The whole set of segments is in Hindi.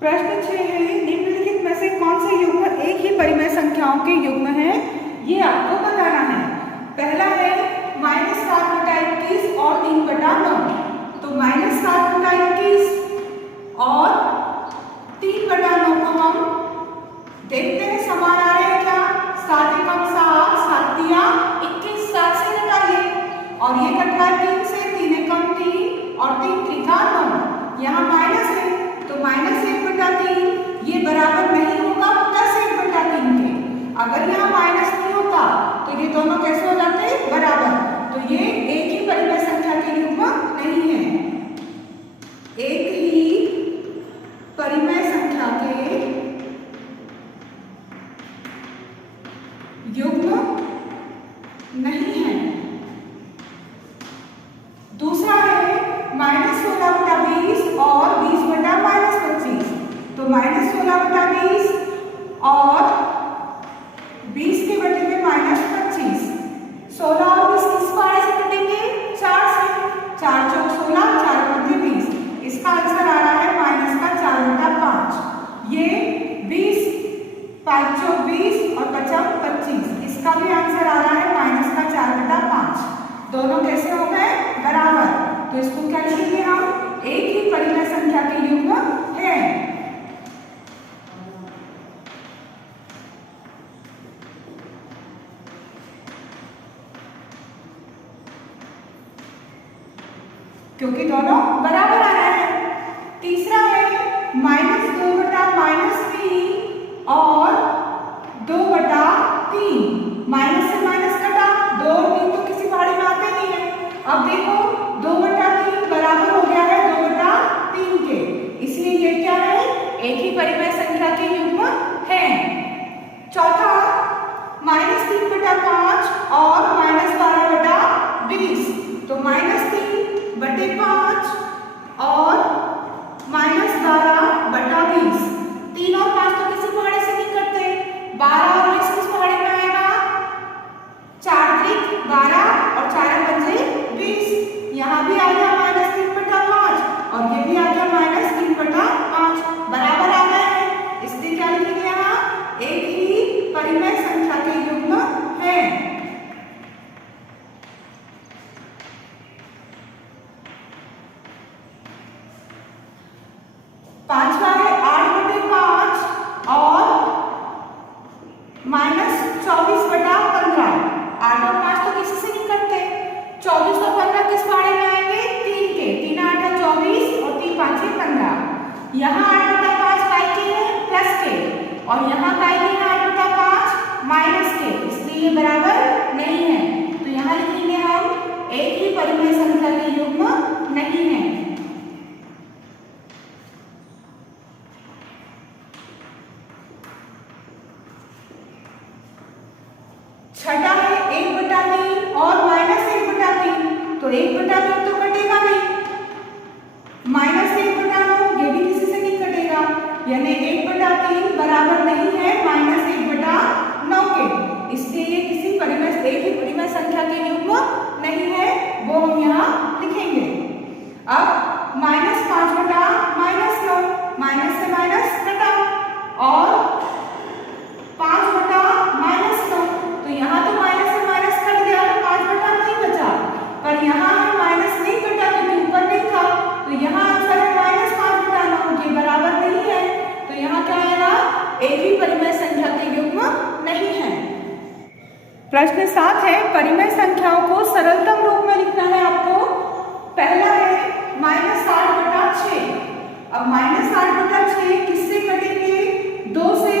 प्रश्न 6 है, निम्नलिखित में से कौन से युग्म एक ही परिमेय संख्याओं के युग्म हैं, ये आपको बताना है। पहला है -7/21 और 3/9। तो -7/21 और 3/9 को हम देखते हैं समान आ रहे हैं क्या। 7 एकम 7, 7 तिया 21, 7 से घटाइए और ये कट रहा है 3 से, 3 एकम 3 और 3 त्रिका 9। यहाँ माइनस है तो -1/3 ये बराबर नहीं होगा +1/3 के। अगर यहाँ माइनस नहीं होता तो ये दोनों कैसे हो जाते हैं, बराबर। तो ये एक ही परिमेय संख्या के युग्म नहीं है। एक ही परिमेय संख्या के युग्म नहीं है। दूसरा है -16/20 और 20/-25। तो -16/20 और 20 के बटे में -25। 16 और 20 किस पारे से कटेंगे, 4 से। 4 चौक 16, 4 पंजे 20। इसका आंसर आ रहा है -4/5। ये 20, 5 चौक 20 और 5 25। इसका भी आंसर आ रहा है -4/5। दोनों कैसे हो गए, बराबर। तो इसको क्या लिखेंगे हम, एक ही परिमेय संख्या के युग्म है। क्योंकि दोनों बराबर आ रहे हैं। तीसरा है -2/-3 और 2/3। माइनस से माइनस कटा, 2 और 3 तो किसी पहाड़ी में आते नहीं है। अब देखो 2/3 बराबर हो गया है 2/3 के, इसलिए ये क्या है, एक ही परिमेय संख्या के युग्म है। चौथा -3/5 और -12/20। तो -3/5 और -12/20। 3 और 5 तो किसी पहाड़े से नहीं कटते। 12 और 20 किस पहाड़े में आएगा, 4 त्रिक 12 और 4 पंजे 20। यहाँ भी आ गया -3/5 और ये भी आ गया -3/5, बराबर आ गए हैं। इसलिए क्या लिखेंगे यहाँ, एक ही परिमेय संख्या के युग्म है। पांचवा है 8/5 और -24/15। 8 और 5 तो किसी से नहीं कटते। 24 और 15 किस पहाड़े में आएंगे, 3 के। 3 8 24 और 3 5 15। यहाँ 8/5 काय के है, प्लस के, और यहाँ काय के है 8/5 माइनस के, इसलिए ये बराबर नहीं है। तो यहाँ लिखेंगे हम, एक ही परिमेय संख्या के युग्म नहीं है। छठा है 1/3 और -1/3। तो 1/3 तो कटेगा नहीं, -1/9 ये भी किसी से नहीं कटेगा, यानी 1/3 बराबर नहीं है -1/9 के। इसलिए ये किसी परिमेय, एक ही परिमेय संख्या के युग्म नहीं है, वो हम यहाँ लिखेंगे। अब -5/-9, माइनस से माइनस कटा, और 5/-9। तो यहाँ तो माइनस से माइनस कट गया तो 5/9 नहीं बचा, पर यहाँ माइनस नहीं कटा क्योंकि ऊपर नहीं था। तो यहाँ आंसर है -5/9, ये बराबर नहीं है। तो यहाँ क्या आएगा, एक ही परिमेय संख्या के युग्म नहीं है। प्रश्न 7 है, परिमेय संख्याओं को सरलतम रूप में लिखना है आपको। पहला है -8/6। अब -8/6 किससे कटेंगे, 2 से।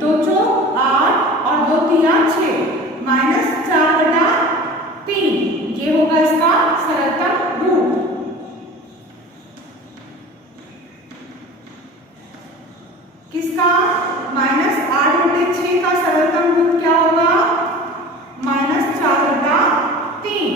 2 चौक 8 और 2 तिया 6, -4/3। ये होगा इसका सरलतम रूप। किसका, -8/6 का सरलतम रूप क्या होगा, -4/3।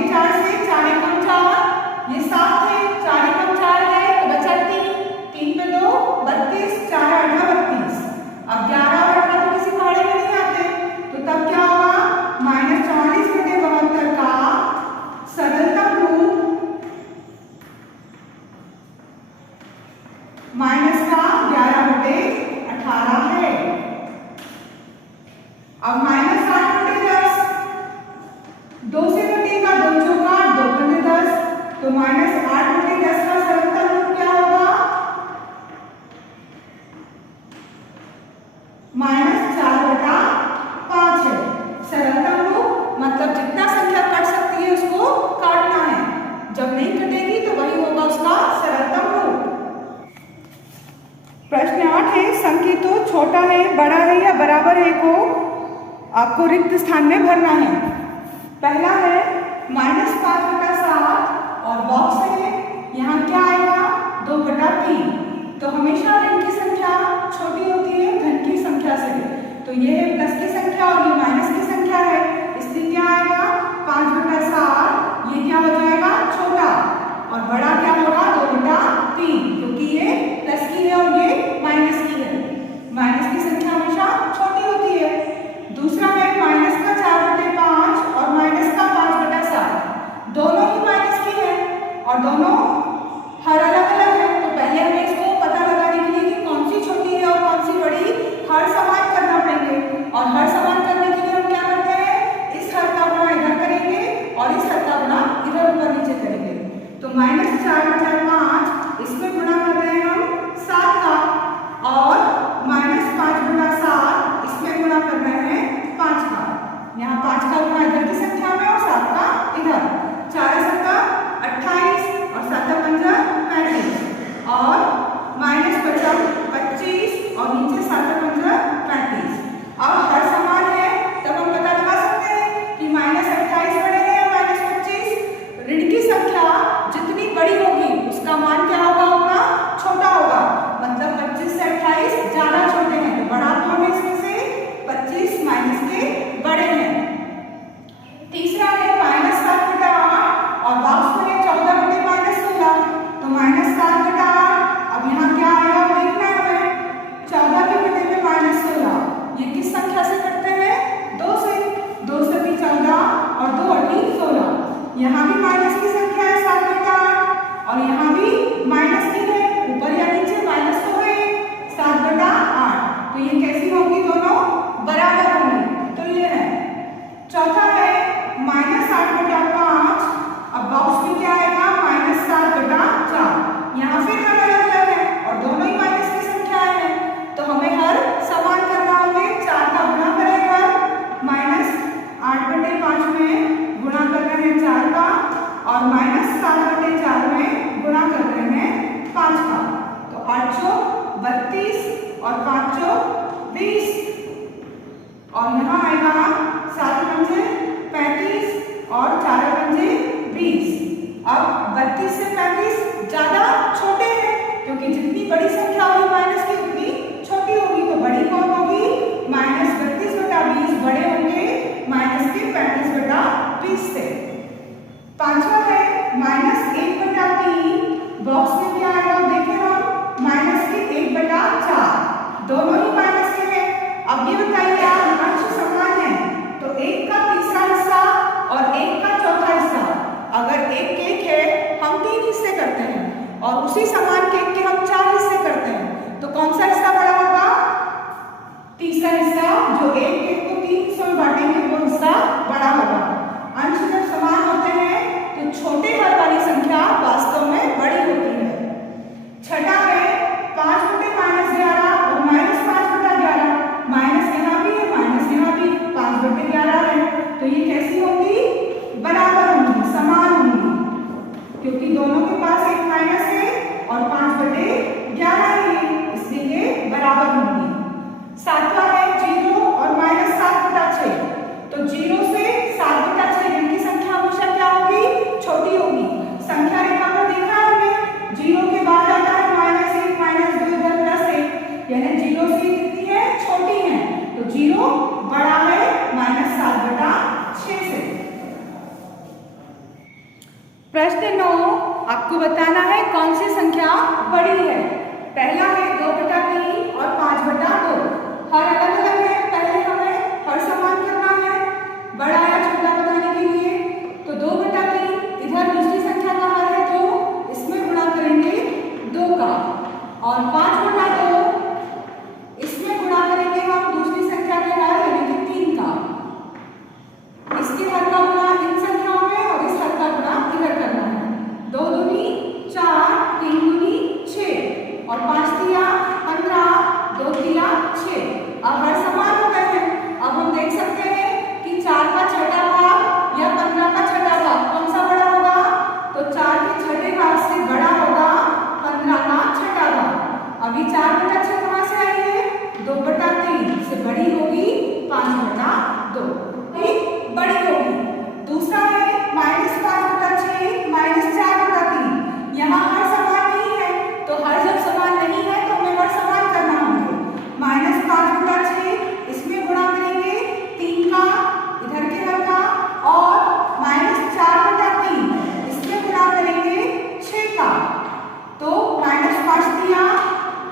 ये 4 से 4 एकम 4, ये 7 थे, 4 एकम 4 है तो बचा 3, 3 पे 2 32, 4 8 32। अब 11 और 18 तो किसी पहाड़ी में नहीं आते, तो तब क्या होगा, -44/72 का सरलतम रूप माइनस का 11/18 है। अब -8/10, 2 से कटेगा 2 चौका 2 पंजे 10, तो -8/10 का सरलतम रूप क्या होगा, -4/5 है। सरलतम रूप मतलब जितना संख्या कट सकती है उसको काटना है, जब नहीं कटेगी तो वही होगा उसका सरलतम रूप। प्रश्न 8 है, संकेतों छोटा है, बड़ा है या बराबर है को आपको रिक्त स्थान में भरना है। पहला है -5/7 और बॉक्स है, यहाँ क्या आएगा 2/3। तो हमेशा ऋण की संख्या छोटी होती है धन की संख्या से, तो ये है प्लस की संख्या और ये माइनस की संख्या है, इसलिए क्या आएगा 5/7, ये क्या हो जाएगा छोटा, और बड़ा क्या होगा 2/3, क्योंकि ये प्लस की है और ये माइनस की है। माइनस की संख्या हमेशा छोटी होती है। दूसरा है -4/5 और -5/7, दोनों ही माइनस की है और दोनों हर अलग अलग है, तो पहले हमें इसको पता लगाने के लिए कि कौन सी छोटी है और कौन सी बड़ी, हर समान करना पड़ेंगे। और हर समान करने के लिए हम क्या करते हैं, इस हर का गुणा इधर करेंगे और इस हर का गुणा इधर ऊपर नीचे करेंगे। तो -4/5 इसमें गुणा कर रहे हैं हम 7 का, और -5/7 इसमें गुणा कर रहे हैं 5 का। यहाँ 5 का गुणा इधर की संख्या में और 7 का इधर, 4 × 7 = 28 और 7 × 5 = 35, और -25 और नीचे 7 × 5 = 35। अब हर समान है तब हम पता लगा सकते हैं कि -28 बड़े हैं या -25। ऋण की संख्या जितनी बड़ी होगी उसका मान क्या होगा, उतना छोटा होगा, मतलब 25 से 28 ज्यादा छोटे हैं, तो बड़ा कौन है इसमें से, 25 माइनस के बड़े हैं। तीसरा है -7/8 और बॉक्स में है 14/-16, तो -7/8, अब यहाँ क्या आएगा वो देखना है हमें, 14 के बटे में -16, ये किस संख्या से करते हैं, 2 से, 2 से भी 14 और 2 × 16, यहाँ भी माइनस की संख्या है 7/8 और यहाँ भी माइनस की है, ऊपर या नीचे माइनस तो है 7/8, तो ये कैसी होंगी, दोनों बराबर होंगी, तुल्य है। चौथा है -8/5, अब बॉक्स में क्या आएगा -7/4, यहाँ फिर हर अलग अलग है और दोनों ही माइनस की संख्याएं हैं, तो हमें हर समान करना होंगे, 4 का गुणा करेंगे, -8/5 में गुणा कर रहे हैं 4 का और -7/4 में गुणा कर रहे हैं 5 का, तो 8 चौक 32 और 5 चौक 20, और यहाँ आएगा 7 पंजे 35 और 4 पंजे 20। अब 32 से 35 ज्यादा छोटे हैं, क्योंकि जितनी बड़ी संख्या होगी माइनस की उतनी छोटी होगी, तो बड़ी कौन होगी, -32/20 बड़े होंगे माइनस के 35/20 से। पांचवा है -1/3, बॉक्स में क्या आएगा देखें हम, -1/4, दोनों ही माइनस के हैं। अब ये बताइए आप, अंश समान है तो 1 का तीसरा हिस्सा और 1 का चौथा हिस्सा, अगर एक केक है हम 3 हिस्से करते हैं और उसी समान केक के हम 4 हिस्से करते हैं, तो कौन सा हिस्सा बड़ा होगा, तीसरा हिस्सा, जो एक केक को 3 हिस्सों में बांटेंगे वो हिस्सा बड़ा होगा। अंश जब समान होते हैं तो छोटे हर वाली संख्या वास्तव में बड़ी होती है। छठा है 5/-11 और -5/11, माइनस यहाँ भी है माइनस यहाँ भी, 5/11 है, तो ये कैसी होंगी, बराबर होंगी, समान होंगी, क्योंकि दोनों के पास एक माइनस है और 5/11 है, इसलिए ये बराबर होंगी। सातवां है 0 और -7/6, तो 0 से 7/6 इनकी संख्या हमेशा क्या होगी, छोटी होगी। संख्या रेखा पर देखा है हमने, 0 के बाद आता है -1 -2 इधर +1, यानी 0 से कितनी है, छोटी है, तो 0 बड़ा है -7/6 से। आपको बताना है कौन सी संख्या बड़ी है। पहला है 2/3 और 5/2। हर अलग अलग है, पहले हमें हर समान करना है बड़ा या छोटा बताने के लिए। तो 2/3 इधर दूसरी संख्या का हर है तो इसमें गुणा करेंगे 2 का, और 5/2 इसमें गुणा करेंगे हम दूसरी संख्या के हर यानी कि 3 का। इसके हर का गुणा इन संख्याओं में और इस हर का गुणा इधर करना है। 2 दूनी 4, 3 दूनी 6 और 5 तिया 15, 2 तिया 6। अब हर समान हो गए हैं। अब हम देख सकते हैं कि 4 का छठा भाग या 15 का छठा भाग कौन सा बड़ा होगा। तो 4 के छठे भाग से बड़ा होगा 15 का छठा भाग। अभी 4/6 कहाँ से आई है, 2/3 से बड़ी होगी 5/2, बड़ी होगी। दूसरा है -5/6 -4/3। यहाँ हर समान नहीं है, तो हर जब समान नहीं है तो हमें हर समान करना होगा। -5/6 इसमें गुणा करेंगे 3 का इधर के हर का, और -4/3 इसमें गुणा करेंगे 6 का। तो -5 तिया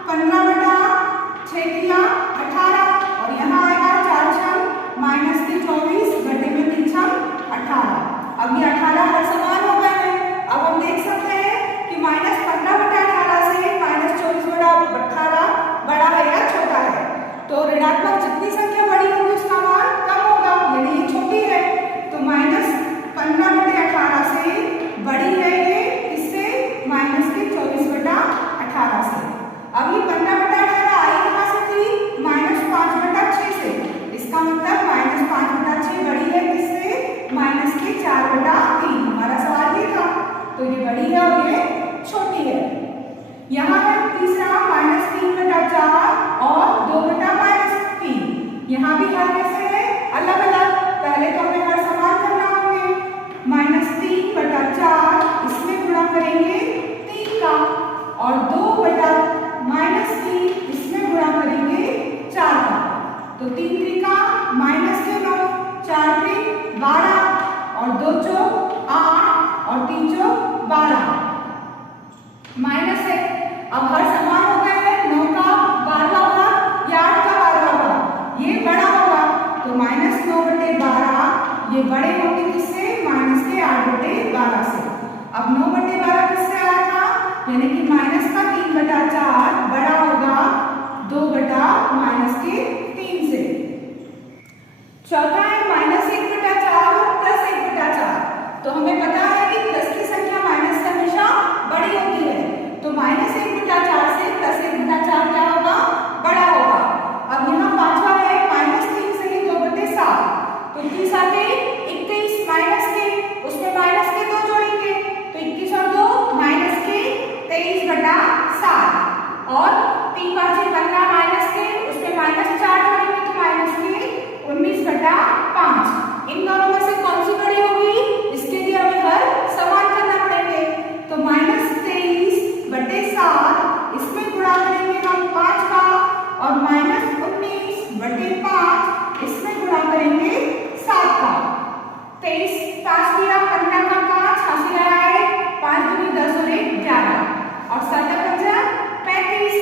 15/6 तिया 18, और यहाँ आएगा 4 छम -24 घटे में 3 छम 18। अब ये 18 हर समान हो गए हैं। अब हम देख सकते हैं कि -15/18 से -24/18 बड़ा है या छोटा है। तो ऋणात्मक जितनी संख्या बड़ी होगी उसका मान कम होगा, यदि ये छोटी है तो -15/18 से बड़ी है ये इससे -24/18 से। अब ये 15/18 आई कहाँ से थी, -5/6 से। इसका मतलब -5/6 बड़ी है किससे, -4/3। हमारा सवाल ये था। तो ये बड़ी है और ये छोटी है। यहाँ है तीसरा -3/4 और 2/-3। यहाँ भी हर कैसे है, अलग अलग। पहले तो हमें हर समान करना होंगे। -3/4 इसमें गुणा करेंगे 3 का, और 2/-3 इसमें गुणा करेंगे 4 का। तो 3 त्रिका -9, 4 त्रिक 12, और 2 चौक 8 और 3 चौक 12। माइनस है। अब हर समान हो गए हैं। 9 का 12वां भाग या 8 का 12वां भाग, ये बड़ा होगा। तो -9/12 ये बड़े होंगे किससे, -8/12 से। अब 9/12 किससे आया था, यानी कि -3/4 बड़ा होगा 2/-3 से। चौथा है -1/4 और +1/4। तो हमें पता है कि प्लस की संख्या माइनस से हमेशा बड़ी होती है। तो -1/4 से +1/4 क्या होगा, बड़ा होगा। अब यहाँ पांचवा है -3 से ही 2/7। तो 21 आते 21 माइनस के, उसमें माइनस के 2 जोड़ेंगे तो 21 और 2 -23/7, और 3 5 15 माइनस के, उसमें -4 जोड़ेंगे तो -19/5। इन दोनों में से कौन सी बड़ी होगी, इसके लिए हमें हर समान करना पड़ेंगे। तो -23/7 इसमें गुणा करेंगे हम 5 का, और -19/5 इसमें गुणा करेंगे 7 का। 23 5 दिया 15 का 5 हासिल आया है 5 दूनी 10 और 1 11, और 7 पंजा 35,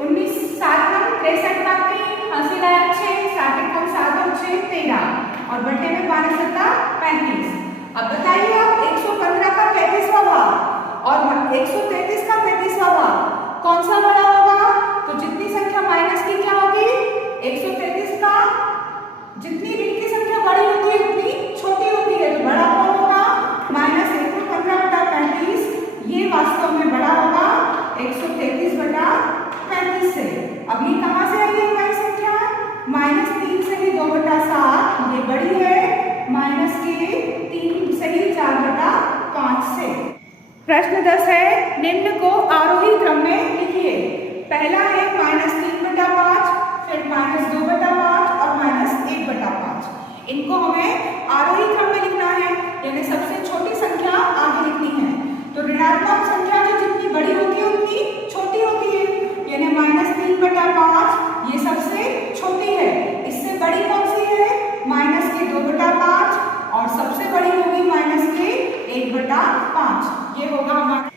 19 7 नम 63 का 3 हासिल आया 6, 7 1 7 और 6 13, और बटे में 12 7 35। अब बताइए आप 115 का 35वां भाग और 133 का 35वां भाग कौन सा बड़ा होगा। तो जितनी संख्या माइनस की क्या होगी, 133 का जितनी ऋण की संख्या बड़ी होती है उतनी छोटी होती है। तो बड़ा कौन होगा, -115/35 ये वास्तव में बड़ा होगा 133/35 से। अब ये कहाँ से आई है हमारी संख्या, -3 से ही 2/7 ये बड़ी है, -3 से ही 4/5 से। प्रश्न 10 है, निम्न को आरोही क्रम में लिखिए। पहला है -3/5, फिर -2/5 और -1/5। इनको हमें आरोही क्रम में लिखना है, यानी सबसे छोटी संख्या आगे लिखनी है। तो ऋणात्मक संख्या जो जितनी बड़ी होती है उतनी छोटी होती है, यानी -3/5 ये सबसे छोटी है। इससे बड़ी कौन सी है, -2/5, और सबसे बड़ी होगी -1/5। ये होगा हमारा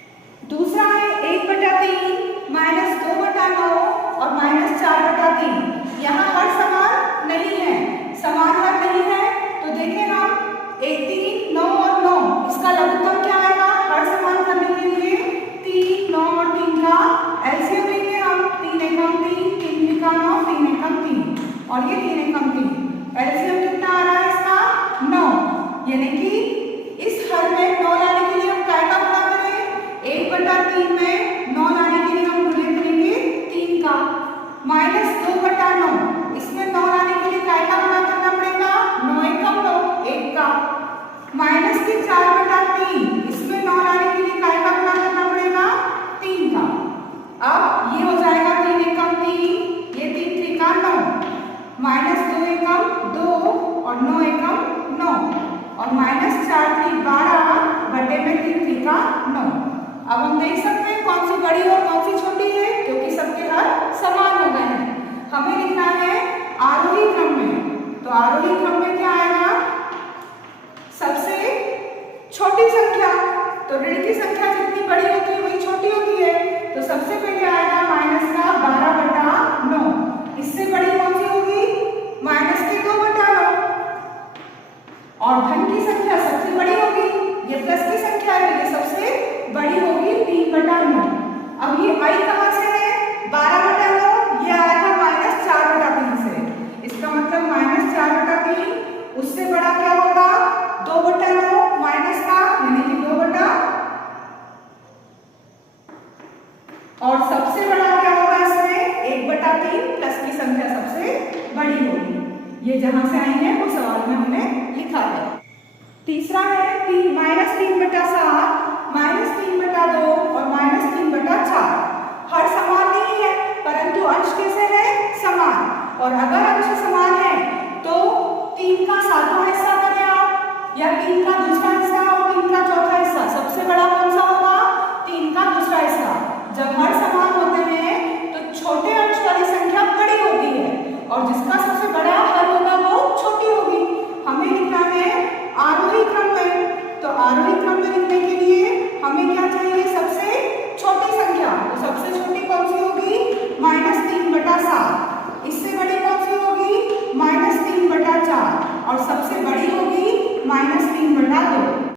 यानी कि इस हर में 9 लाने के लिए हम काय का गुणा करें, 1/3 में 9 लाने के लिए हम गुणा करेंगे 3 का, -2/9 इसमें 9 लाने के लिए काय का गुणा करना पड़ेगा, 9 एकम 9 1 का, -4/3 इसमें 9 लाने के लिए काय का गुणा करना पड़ेगा, 3 का। अब ये हो जाएगा 3 एकम 3, ये 3 त्रिका 9, -2 एकम 2 और 9 एकम 9 और -4 3 12 बटे में 3 त्रिका 9। अब हम देख सकते हैं कौन सी बड़ी और कौन सी छोटी है, क्योंकि सबके हर समान हो गए हैं। हमें लिखना है आरोही क्रम में, तो आरोही क्रम में क्या आएगा, सबसे छोटी संख्या, तो ऋण की संख्या जितनी बड़ी होती है वही छोटी होती है, तो सबसे पहले आएगा माइनस का 12/9, इससे बड़ी कौन सी होगी, -2/9, और धन की संख्या सबसे बड़ी होगी, ये प्लस की संख्या है, ये सबसे बड़ी होगी 3/9। अब ये i कहां से है, 12/9, ये आया था -4/3 से, इसका मतलब -4/3, उससे बड़ा क्या होगा 2/9 माइनस का, यानी कि 2 और सबसे बड़ा क्या होगा इसमें 1/3, प्लस की संख्या सबसे बड़ी होगी। ये जहां से आई है वो सवाल में हमने लिखा है। तीसरा है -3/7, -3/2 और -3/4। हर समान नहीं है, परंतु अंश कैसे है, समान, और अगर अंश समान है तो 3 का 7वां हिस्सा करें आप, या 3 का दूसरा हिस्सा और 3 का चौथा हिस्सा, सबसे बड़ा कौन सा होगा, 3 का दूसरा हिस्सा। जब हर समान होते हैं तो छोटे अंश वाली संख्या बड़ी होती है और जिसका सबसे बड़ा हर होगा वो छोटी होगी। हमें लिखना है आरोही क्रम में, तो आरोही क्रम में लिखने के लिए हमें क्या चाहिए, सबसे छोटी संख्या, तो सबसे छोटी कौन सी होगी, -3/7, इससे बड़ी कौन सी होगी, -3/4, और सबसे बड़ी होगी -3/2।